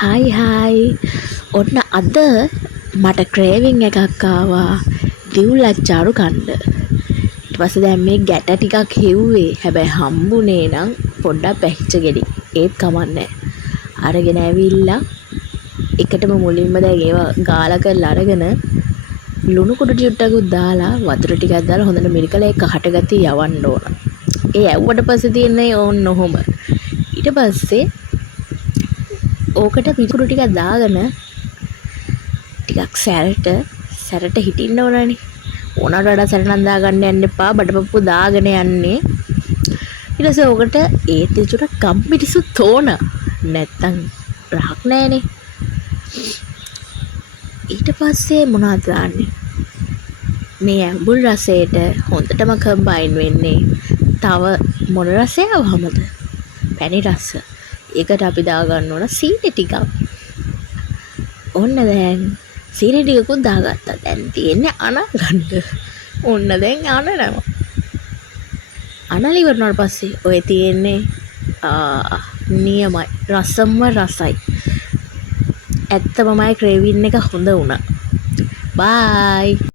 හයි ඔන්න අද මට ක්‍රේවිං එකක් ආවා දිවුල් අච්චාරු කන්න. ඊට පස්සේ දැන් මේ ගැට ටිකක් හෙව්වේ. හැබැයි හම්බුනේ නම් පොඩ්ඩක් පැහිච්ච ගෙඩි. ඒත් කමන්නේ. අරගෙන ඇවිල්ලා එකටම මුලින්ම දැන් ඒවා ගාලා කරලා අරගෙන ලුණු කුඩු ටිකක් දාලා වතුර ටිකක් දාලා හොඳට මිරිකලා ඒක කහට ගතිය යවන්න ඕන. ඒ ඇව්වට පස්සේ තියන්නේ ඕන්න ඔහොම. ඊට පස්සේ ඕකට මිකුරු ටිකක් දාගෙන ටිකක් සැරට හිටින්න ඕනනේ. ඕනට වඩා සැර නම් දාගන්න යන්න එපා. බඩපප්පු දාගෙන යන්නේ. ඊට පස්සේ ඕකට ඒත් චුට්ටක් කම්පිටිසුත් ඕන. නැත්තම් රහක් නැහනේ. ඊට පස්සේ මොනවද දාන්නේ? මේ ඇඹුල් රසයට හොඳටම කම්බයින් වෙන්නේ. තව මොන රසයවමද? පැණි රස. ඒකට අපි දාගන්න ඕන සීනි ටිකක්. ඔන්න දැන් සීනි ටිකකුත් දාගත්තා. දැන් තියෙන්නේ අනගන්න. ඔන්න දැන් අනනවා. අනලා ඉවරනාට පස්සේ ඔය තියෙන්නේ නියමයි රසම්ම රසයි. ඇත්තමයි ක්‍රේවින් එක හොඳ වුණා. බයි.